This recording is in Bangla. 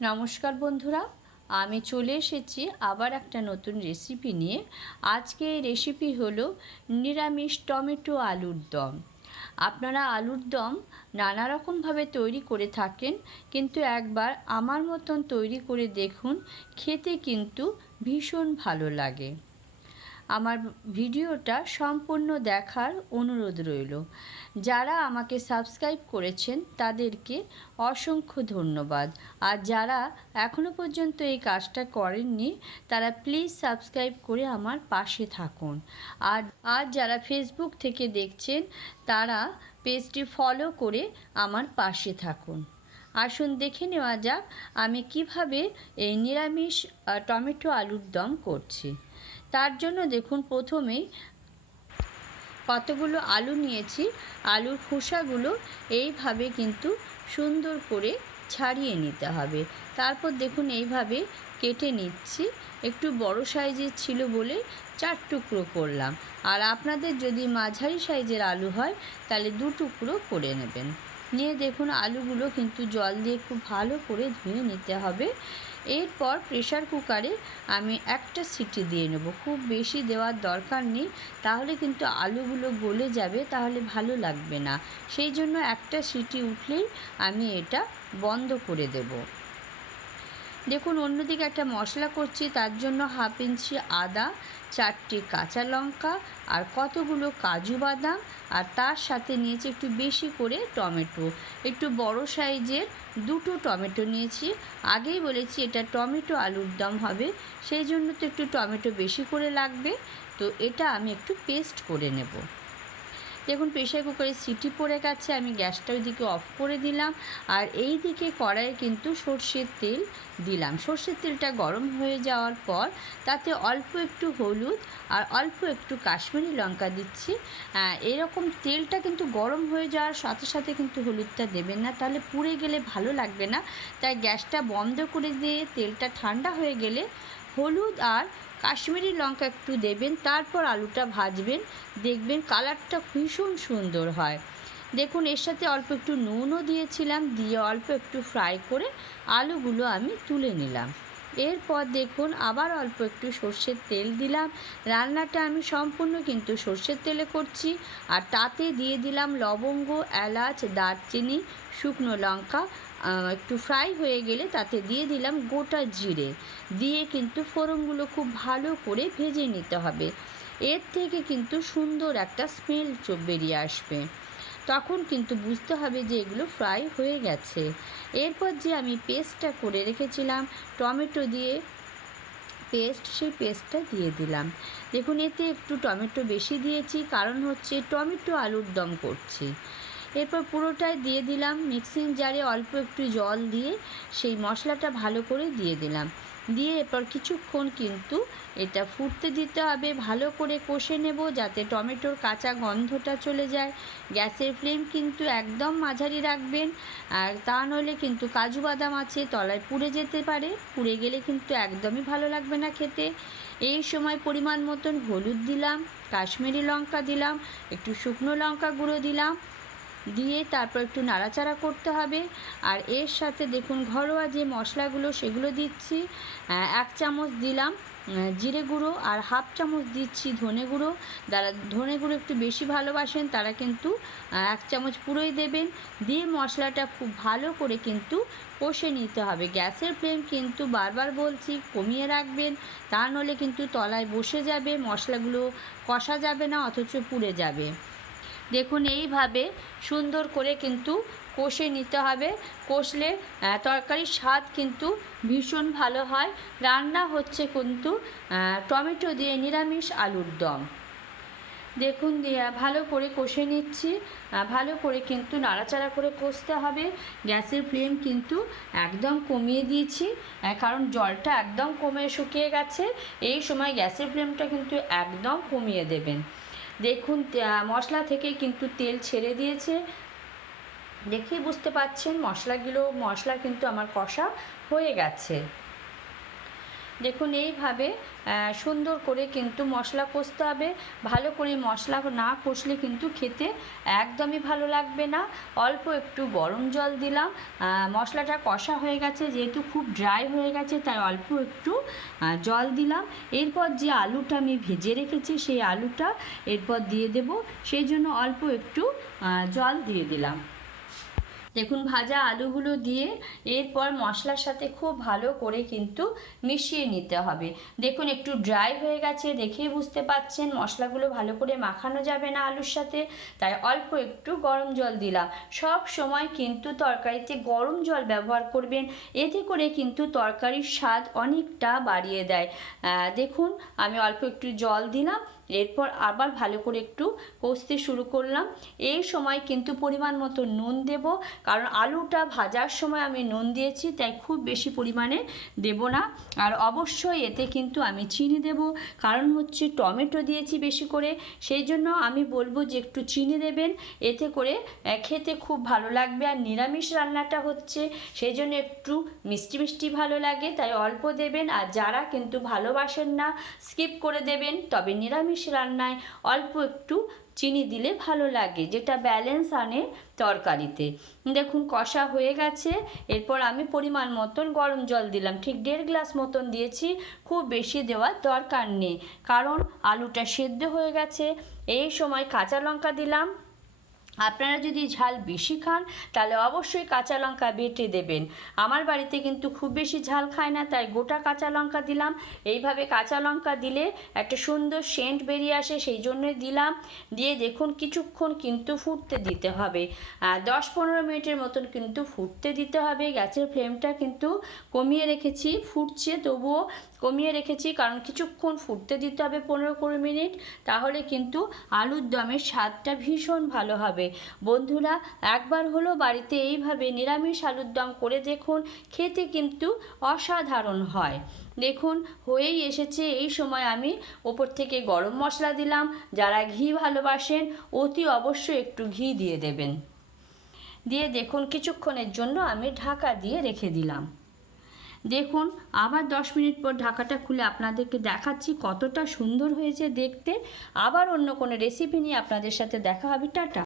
নমস্কার বন্ধুরা, আমি চলে এসেছি আবার একটা নতুন রেসিপি নিয়ে। আজকে এই রেসিপি হলো নিরামিষ টমেটো আলুর দম। আপনারা আলুর দম নানা রকমভাবে তৈরি করে থাকেন, কিন্তু একবার আমার মতন তৈরি করে দেখুন, খেতে কিন্তু ভীষণ ভালো লাগে। আমার ভিডিওটা সম্পূর্ণ দেখার অনুরোধ রইল। যারা আমাকে সাবস্ক্রাইব করেছেন, তাদেরকে অসংখ্য ধন্যবাদ। আর যারা এখনও পর্যন্ত এই কাজটা করেননি, তারা প্লিজ সাবস্ক্রাইব করে আমার পাশে থাকুন। আর আর যারা ফেসবুক থেকে দেখছেন, তারা পেজটি ফলো করে আমার পাশে থাকুন। আসুন দেখে নেওয়া যাক আমি কীভাবে এই নিরামিষ টমেটো আলুর দম করছি। তার জন্য দেখুন প্রথমেই কতগুলো আলু নিয়েছি। আলুর খোসাগুলো এইভাবে কিন্তু সুন্দর করে ছাড়িয়ে নিতে হবে। তারপর দেখুন এইভাবে কেটে নিচ্ছি। একটু বড় সাইজের ছিল বলে চার টুকরো করলাম। আর আপনাদের যদি মাঝারি সাইজের আলু হয়, তাহলে দু টুকরো করে নেবেন। নিয়ে দেখুন আলুগুলো কিন্তু জল দিয়ে খুব ভালো করে ধুয়ে নিতে হবে। এরপর প্রেশার কুকারে আমি একটা সিটি দিয়ে নেব। খুব বেশি দেওয়ার দরকার নেই, তাহলে কিন্তু আলুগুলো গলে যাবে, তাহলে ভালো লাগবে না। সেই জন্য একটা সিটি উঠলেই আমি এটা বন্ধ করে দেব। দেখুন, অন্যদিকে একটা মশলা করছি, তার জন্য হাফ ইঞ্চি আদা চারটি কাঁচা লঙ্কা আর কতগুলো কাজু বাদাম আর তার সাথে নিয়েছি একটু বেশি করে টমেটো। একটু বড় সাইজের দুটো টমেটো নিয়েছি। আগেই বলেছি এটা টমেটো আলুর দম হবে, সেই জন্য তো একটু টমেটো বেশি করে লাগবে। তো এটা আমি একটু পেস্ট করে নেব। দেখুন প্রেশার কুকারে সিটি পড়ে গেছে, আমি গ্যাসটা ওইদিকে অফ করে দিলাম। আর এই দিকে কড়াইয়ে কিন্তু সর্ষের তেল দিলাম। সর্ষের তেলটা গরম হয়ে যাওয়ার পর তাতে অল্প একটু হলুদ আর অল্প একটু কাশ্মীরি লঙ্কা দিচ্ছি। এরকম তেলটা কিন্তু গরম হয়ে যাওয়ার সাথে সাথে কিন্তু হলুদটা দেবেন না, তাহলে পুড়ে গেলে ভালো লাগবে না। তাই গ্যাসটা বন্ধ করে দিয়ে তেলটা ঠান্ডা হয়ে গেলে হলুদ আর কাশ্মীরি লঙ্কা একটু দেবেন, তারপর আলুটা ভাজবেন, দেখবেন কালারটা ভীষণ সুন্দর হয়। দেখুন, এর সাথে অল্প একটু নুনও দিয়েছিলাম, দিয়ে অল্প একটু ফ্রাই করে আলুগুলো আমি তুলে নিলাম। এরপর দেখুন, আবার অল্প একটু সর্ষের তেল দিলাম। রান্নাটা আমি সম্পূর্ণ কিন্তু সর্ষের তেলে করছি। আর তাতে দিয়ে দিলাম লবঙ্গ, এলাচ, দারচিনি, শুকনো লঙ্কা একটু ফ্রাই হয়ে গেলে তাতে দিয়ে দিলাম গোটা জিরে। দিয়ে কিন্তু ফোড়নগুলো খুব ভালো করে ভেজে নিতে হবে। এর থেকে কিন্তু সুন্দর একটা স্মেল বেরিয়ে আসবে। তখন কিন্তু বুঝতে হবে যে এগুলো ফ্রাই হয়ে গেছে। এরপর যে আমি পেস্টটা করে রেখেছিলাম, টমেটো দিয়ে পেস্ট সেই পেস্টটা দিয়ে দিলাম। দেখুন, এতে একটু টমেটো বেশি দিয়েছি, কারণ হচ্ছে টমেটো আলুর দম করছি। এরপর পুরোটাই দিয়ে দিলাম। মিক্সিং জারে অল্প একটু জল দিয়ে সেই মশলাটা ভালো করে দিয়ে দিলাম। দিয়ে এরপর কিছুক্ষণ কিন্তু এটা ফুটতে দিতে হবে। ভালো করে কষে নেব যাতে টমেটোর কাঁচা গন্ধটা চলে যায়। গ্যাসের ফ্লেম কিন্তু একদম মাঝারি রাখবেন। আর তা নইলে কিন্তু কাজু বাদাম আছে, তলায় পুড়ে যেতে পারে। পুড়ে গেলে কিন্তু একদমই ভালো লাগবে না খেতে। এই সময় পরিমাণ মতন হলুদ দিলাম, কাশ্মীরি লঙ্কা দিলাম, একটু শুকনো লঙ্কা গুঁড়ো দিলাম। দিয়ে তারপর একটু নাড়াচাড়া করতে হবে। আর এর সাথে দেখুন ঘরোয়া যে মশলাগুলো, সেগুলো দিচ্ছি। এক চামচ দিলাম জিরে গুঁড়ো আর হাফ চামচ দিচ্ছি ধনে গুঁড়ো। যারা ধনে গুঁড়ো একটু বেশি ভালোবাসেন, তারা কিন্তু এক চামচ পুরোই দেবেন। দিয়ে মশলাটা খুব ভালো করে কিন্তু কষে নিতে হবে। গ্যাসের ফ্লেম কিন্তু বারবার বলছি, কমিয়ে রাখবেন। তা নলে কিন্তু তলায় বসে যাবে, মশলাগুলো কষা যাবে না, অথচ পুড়ে যাবে। দেখুন, এইভাবে সুন্দর করে কিন্তু কষে নিতে হবে। কষলে তরকারির স্বাদ কিন্তু ভীষণ ভালো হয়। রান্না হচ্ছে কিন্তু টমেটো দিয়ে নিরামিষ আলুর দম। দেখুন, দিয়ে, ভালো করে কষে নিচ্ছি। ভালো করে কিন্তু নাড়াচাড়া করে কষতে হবে। গ্যাসের ফ্লেম কিন্তু একদম কমিয়ে দিয়েছি। কারণ জলটা একদম কমে শুকিয়ে গেছে। এই সময় গ্যাসের ফ্লেমটা কিন্তু একদম কমিয়ে দেবেন। দেখুন মশলা থেকে কিন্তু তেল ছেড়ে দিয়েছে। দেখেই বুঝতে পাচ্ছেন মশলাগুলো, মশলা কিন্তু আমার কষা হয়ে গেছে। দেখুন, এইভাবে সুন্দর করে কিন্তু মশলা কষতে হবে। ভালো করে মশলা না কষলে কিন্তু খেতে একদমই ভালো লাগবে না। অল্প একটু গরম জল দিলাম। মশলাটা কষা হয়ে গেছে, যেহেতু খুব ড্রাই হয়ে গেছে, তাই অল্প একটু জল দিলাম। এরপর যে আলুটা আমি ভেজে রেখেছি, সেই আলুটা এরপর দিয়ে দেব। সেই জন্য অল্প একটু জল দিয়ে দিলাম। দেখুন, ভাজা আলুগুলো দিয়ে এরপর মশলার সাথে খুব ভালো করে কিন্তু মিশিয়ে নিতে হবে। দেখুন, একটু ড্রাই হয়ে গেছে, দেখেই বুঝতে পাচ্ছেন, মশলাগুলো ভালো করে মাখানো যাবে না আলুর সাথে। তাই অল্প একটু গরম জল দিলাম। সব সময় কিন্তু তরকারিতে গরম জল ব্যবহার করবেন, এতে করে কিন্তু তরকারির স্বাদ অনেকটা বাড়িয়ে দেয়। দেখুন, আমি অল্প একটু জল দিলাম এরপর আবার ভালো করে একটু কষতে শুরু করলাম। এই সময় কিন্তু পরিমাণ মতো নুন দেব, কারণ আলুটা ভাজার সময় আমি নুন দিয়েছি, তাই খুব বেশি পরিমাণে দেব না। আর অবশ্যই এতে কিন্তু আমি চিনি দেব, কারণ হচ্ছে টমেটো দিয়েছি বেশি করে, সেই জন্য আমি বলব যে একটু চিনি দেবেন। এতে করে খেতে খুব ভালো লাগবে। আর নিরামিষ রান্নাটা হচ্ছে, সেই জন্য একটু মিষ্টি মিষ্টি ভালো লাগে, তাই অল্প দেবেন। আর যারা কিন্তু ভালোবাসেন না, স্কিপ করে দেবেন, তবে নিরামিষ রান্নায় অল্প একটু চিনি দিলে ভালো লাগে, যেটা ব্যালেন্স আনে তরকারিতে। দেখুন, কষা হয়ে গেছে। এরপর আমি পরিমাণ মতন গরম জল দিলাম। ঠিক দেড় গ্লাস মতন দিয়েছি, খুব বেশি দেওয়ার দরকার নেই। কারণ আলুটা সেদ্ধ হয়ে গেছে। এই সময় কাঁচা লঙ্কা দিলাম। আপনারা যদি ঝাল বেশি খান, তাহলে অবশ্যই কাঁচা লঙ্কা বেটে দেবেন। আমার বাড়িতে কিন্তু খুব বেশি ঝাল খায় না, তাই গোটা কাঁচা লঙ্কা দিলাম। এইভাবে কাঁচা লঙ্কা দিলে একটা সুন্দর সেন্ট বেরিয়ে আসে, সেই জন্যই দিলাম। দিয়ে দেখুন কিছুক্ষণ কিন্তু ফুটতে দিতে হবে। দশ পনেরো মিনিটের মতন কিন্তু ফুটতে দিতে হবে। গ্যাসের ফ্লেমটা কিন্তু কমিয়ে রেখেছি, ফুটছে তবুও কমিয়ে রেখেছি, কারণ কিছুক্ষণ ফুটতে দিতে হবে পনেরো কুড়ি মিনিট। তাহলে কিন্তু আলুর দমের স্বাদটা ভীষণ ভালো হবে। বন্ধুরা, একবার হলো বাড়িতে এইভাবে নিরামিষ আলুর দম করে দেখুন, খেতে কিন্তু অসাধারণ হয়। দেখুন, হয়েই এসেছে, এই সময় আমি ওপর থেকে গরম মশলা দিলাম। যারা ঘি ভালোবাসেন, অতি অবশ্যই একটু ঘি দিয়ে দেবেন। দিয়ে দেখুন, কিছুক্ষণের জন্য আমি ঢাকা দিয়ে রেখে দিলাম। দেখুন আবার দশ মিনিট পর ঢাকাটা খুলে আপনাদেরকে দেখাচ্ছি কতটা সুন্দর হয়েছে দেখতে। আবার অন্য কোনো রেসিপি নিয়ে আপনাদের সাথে দেখা হবে। টাটা।